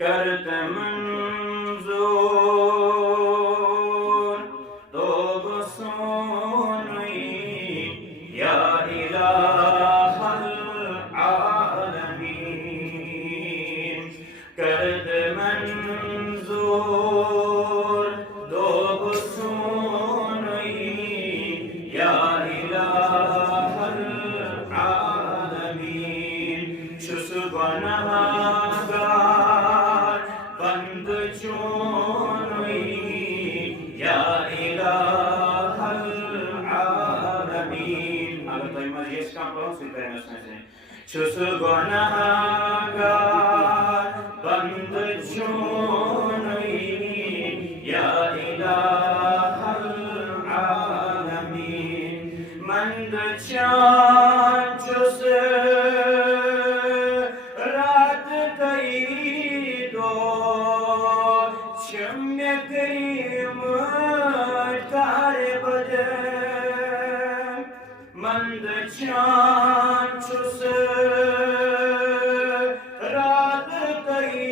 करत मंजूर तो बसोनी या इलाहल आलमीन करत मंजूर तो बसोनी या इलाहल आलमीन शुस गुनाहगार बंद चोनुई या इलाहल आलमीन अगर तो मैं ये काम करूं फिर पहले उसमें से शुस गुनाहगार बंद चोनुई या इलाहल आलमीन मंद चांद शुस रात तई दो शम्य करीम तारे बदे मंद चांद छुस रात तई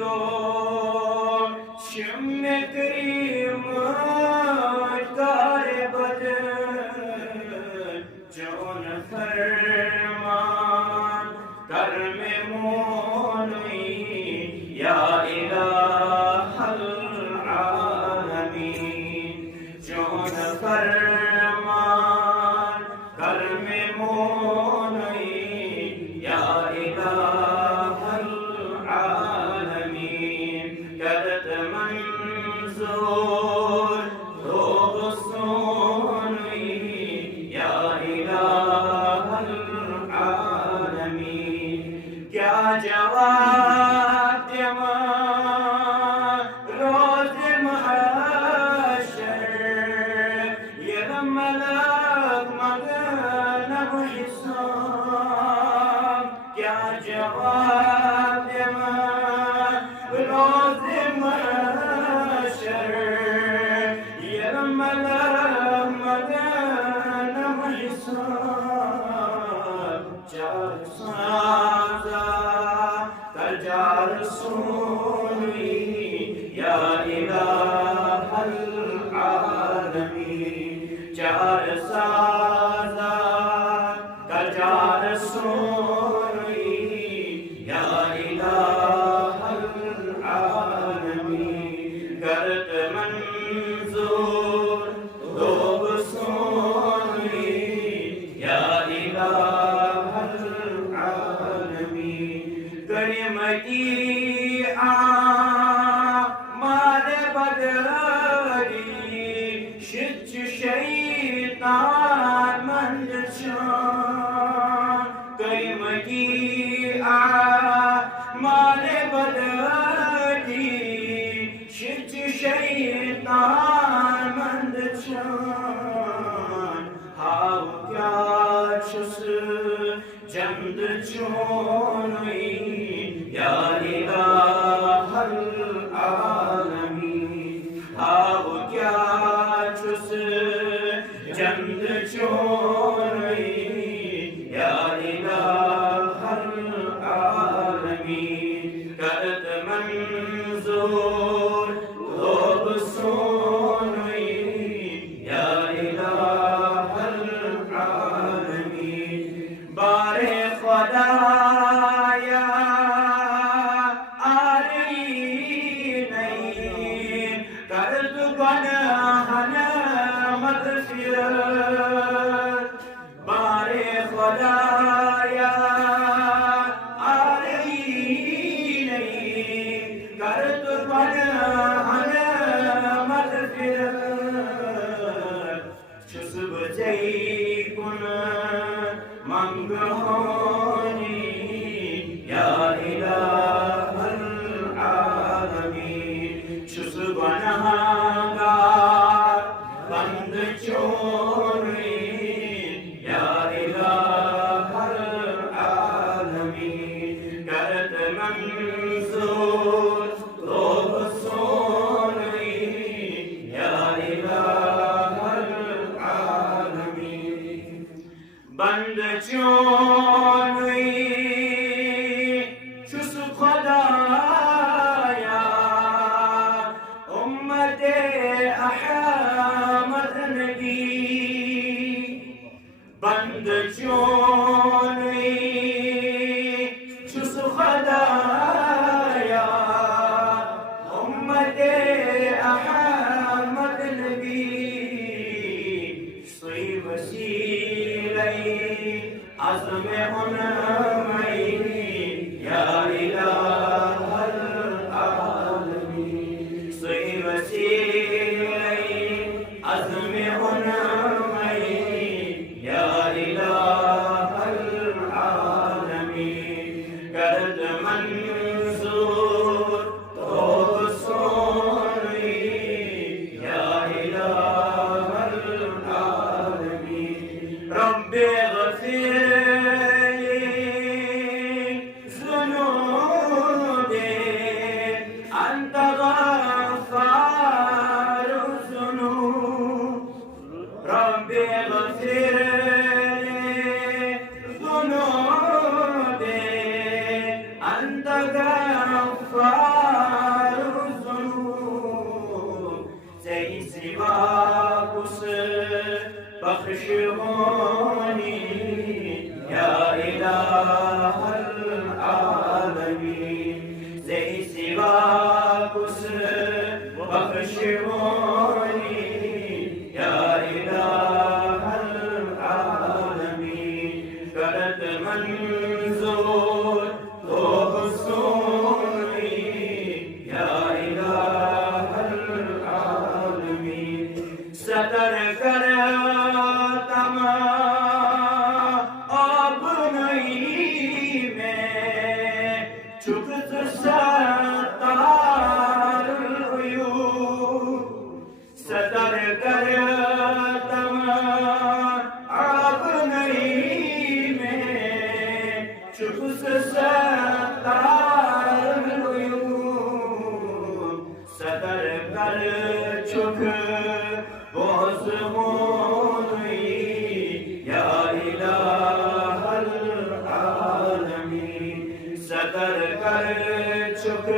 दो शम्य करीम तारे बदे जोन फरमान कर में मोनुई या इलाहल आलमीन जोन फरमान कर में मोनुई या इलाहल आलमीन करत मंजूर तो सोनुई या इलाहल आलमीन क्या जवाब देवा रोज महशर ये मलक मगन हिसाब क्या जवाब देवा रोज महशर ये मलक मगन हिसाब चार साजा तजार सोनी या इलाहल आलमीन चार साजा तजार सोनी या इलाहल आलमीन करत मंजूर दोब सोनी या इलाहल आलमीन करीमती आमाल बदरी शिच शैतान मंद चान करीमती आमाल बदरी शिच शैतान मंद चान हाउ क्या छुस जंद चोनुई या इलाहल आलमीन हाउ क्या छुस जंद चोनुई या इलाहल आलमीन करत मंजूर लोब सोनुई या इलाहल आलमीन बारे खुदाया आ रही नहीं कर दो गुनाहन मग़फ़िरत बारे खुदाया आ रही नहीं कर दो गुनाहन मग़फ़िरत शुस्ब जई कुन मंग होनी या इलाहल आलमीन शुस गुनाहगार बंद चोरी या इलाहल आलमीन करत मंजूर लोब सोनी या इलाहल आलमीन बंद चोरी शुस खुदा غفار الذنوب زي سواكس بخشوني يا إله العالمين زي سواكس بخشوني يا إله العالمين كانت منزور تحسني يا إله العالمين ستر करता अब नहीं मैं चुप सतार सतर करता अब नहीं मैं चुप सतार सतर कर चुक बोझ होई या इलाहल आलमीन सतर कर चुक